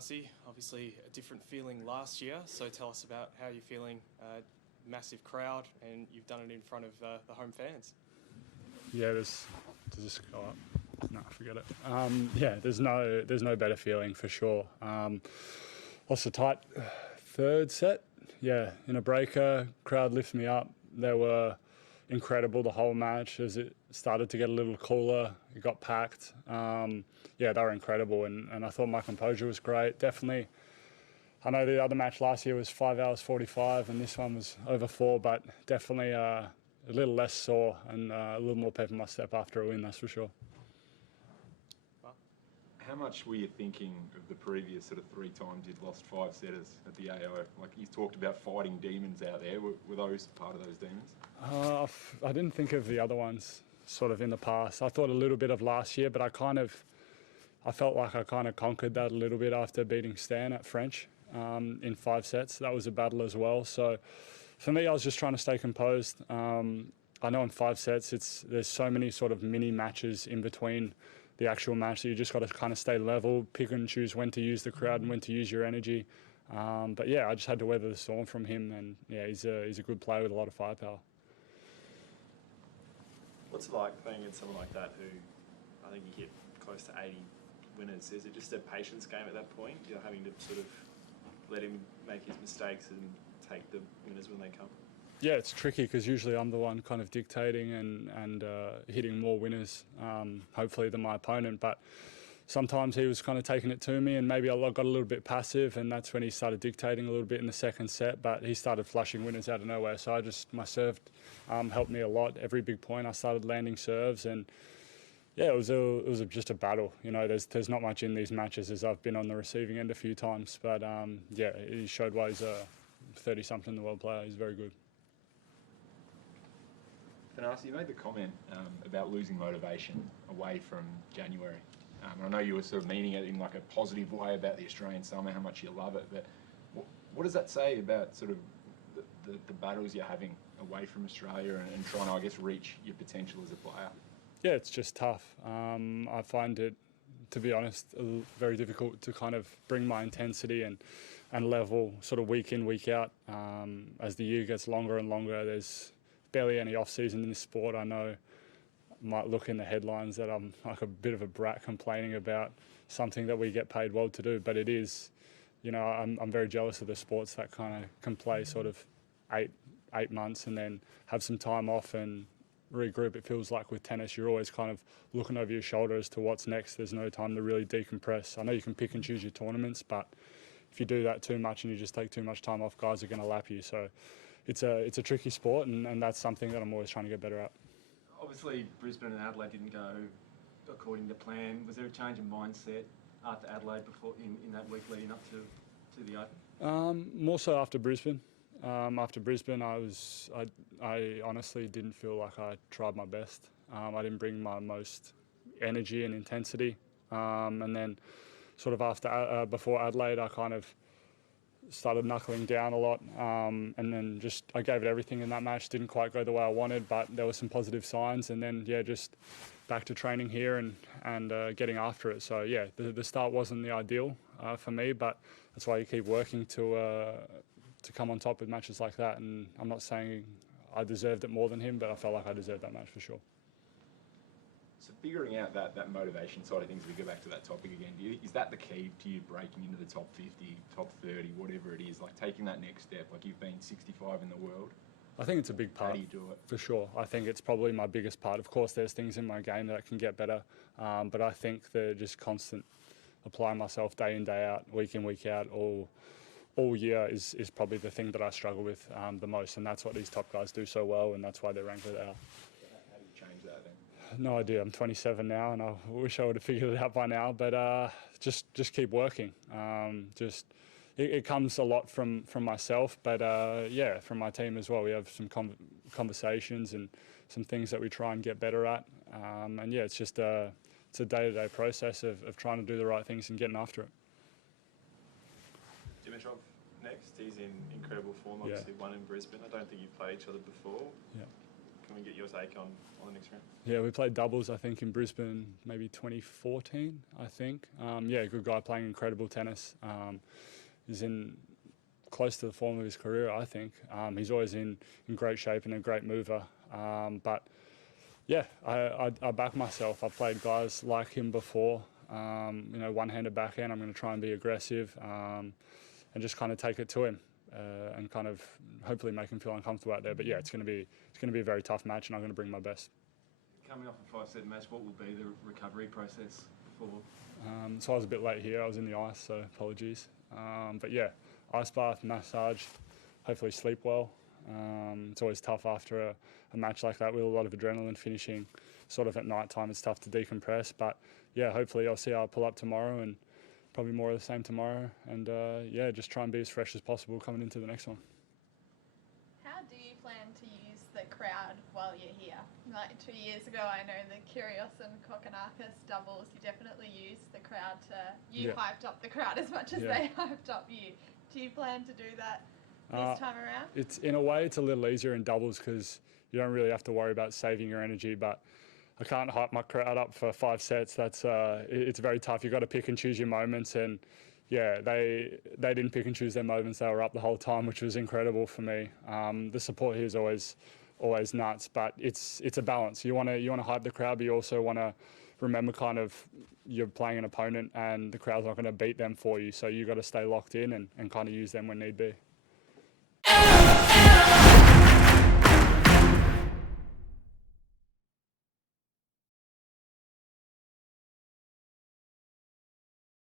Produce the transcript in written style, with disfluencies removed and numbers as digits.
Thanasi, obviously a different feeling last year, so tell us about how you're feeling. Massive crowd, and you've done it in front of the home fans. Yeah, does this go up? No, forget it. There's no better feeling for sure. Lost a tight third set. Yeah, in a breaker, crowd lifted me up. They were incredible the whole match. As it started to get a little cooler, it got packed. They were incredible, and I thought my composure was great. Definitely, I know the other match last year was 5 hours 45, and this one was over 4, but definitely a little less sore and a little more pep in my step after a win, that's for sure. How much were you thinking of the previous sort of 3 times you'd lost 5 setters at the AO? Like, you talked about fighting demons out there. Were those part of those demons? I didn't think of the other ones sort of in the past. I thought a little bit of last year, but I felt like I kind of conquered that a little bit after beating Stan at French in 5 sets. That was a battle as well. So for me, I was just trying to stay composed. I know in 5 sets, there's so many sort of mini matches in between the actual match that you just got to kind of stay level, pick and choose when to use the crowd and when to use your energy. I just had to weather the storm from him, and he's a good player with a lot of firepower. What's it like playing against someone like that who, I think you hit close to 80 winners? Is it just a patience game at that point? You're having to sort of let him make his mistakes and take the winners when they come? Yeah, it's tricky because usually I'm the one kind of dictating and hitting more winners, hopefully, than my opponent. But sometimes he was kind of taking it to me, and maybe I got a little bit passive, and that's when he started dictating a little bit in the second set. But he started flushing winners out of nowhere. So my serve helped me a lot. Every big point, I started landing serves, and it was just a battle. You know, there's not much in these matches, as I've been on the receiving end a few times. But he showed why he's a 30-something in the world player. He's very good. Thanasi, you made the comment about losing motivation away from January. And I know you were sort of meaning it in like a positive way about the Australian summer, how much you love it. But what does that say about sort of the battles you're having away from Australia and trying to, I guess, reach your potential as a player? Yeah, it's just tough. I find it, to be honest, very difficult to kind of bring my intensity and level sort of week in, week out. As the year gets longer and longer, there's barely any off-season in this sport. I know might look in the headlines that I'm like a bit of a brat complaining about something that we get paid well to do, but it is, I'm very jealous of the sports that kind of can play sort of eight months and then have some time off and regroup. It feels like with tennis you're always kind of looking over your shoulder as to what's next. There's no time to really decompress. I know you can pick and choose your tournaments, but if you do that too much and you just take too much time off, guys are going to lap you. So it's a tricky sport, and that's something that I'm always trying to get better at. Obviously, Brisbane and Adelaide didn't go according to plan. Was there a change in mindset after Adelaide before in that week leading up to the Open? More so after Brisbane. After Brisbane, I honestly didn't feel like I tried my best. I didn't bring my most energy and intensity. And then sort of before Adelaide, I kind of started knuckling down a lot, and then I gave it everything in that match. Didn't quite go the way I wanted, but there were some positive signs, and then just back to training here and getting after it. So the start wasn't the ideal for me, but that's why you keep working to come on top with matches like that. And I'm not saying I deserved it more than him, but I felt like I deserved that match for sure. So figuring out that motivation side of things, we go back to that topic again, is that the key to you breaking into the top 50, top 30, whatever it is, like taking that next step? Like, you've been 65 in the world. I think it's a big part. How do you do it? For sure. I think it's probably my biggest part. Of course, there's things in my game that can get better, but I think the just constant applying myself day in, day out, week in, week out, all year is probably the thing that I struggle with the most, and that's what these top guys do so well, and that's why they're ranked where they are. How do you change that then? No idea. I'm 27 now, and I wish I would have figured it out by now. But just keep working. It comes a lot from myself, but from my team as well. We have some conversations and some things that we try and get better at. It's just it's a day-to-day process of trying to do the right things and getting after it. Dimitrov next. He's in incredible form. Obviously, won in Brisbane. I don't think you've played each other before. Yeah. can we get your take on the next round? Yeah, we played doubles, I think, in Brisbane, maybe 2014, I think. Yeah, good guy playing incredible tennis. He's in close to the form of his career, I think. He's always in great shape and a great mover. But yeah, I back myself. I've played guys like him before. One-handed backhand, I'm going to try and be aggressive and just kind of take it to him and kind of hopefully make him feel uncomfortable out there. But yeah, it's going to be a very tough match, and I'm going to bring my best. Coming off a 5-set match, what will be the recovery process before? So I was a bit late here. I was in the ice, so apologies. But yeah, ice bath, massage, hopefully sleep well. It's always tough after a match like that with a lot of adrenaline finishing sort of at night time. It's tough to decompress, but yeah, hopefully I'll see how I pull up tomorrow and probably more of the same tomorrow. And yeah, just try and be as fresh as possible coming into the next one. How do you plan to use the crowd while you're here? Like 2 years ago, I know the Kyrgios and Kokkinakis doubles, you definitely used the crowd you hyped up the crowd as much as they hyped up you. Do you plan to do that this time around? It's in a way, it's a little easier in doubles because you don't really have to worry about saving your energy, but I can't hype my crowd up for 5 sets. That's it's very tough. You've got to pick and choose your moments, and yeah, they didn't pick and choose their moments. They were up the whole time, which was incredible for me. The support here is always nuts, but it's a balance. You want to hype the crowd, but you also want to remember kind of you're playing an opponent and the crowd's not going to beat them for you, so you got to stay locked in and kind of use them when need be.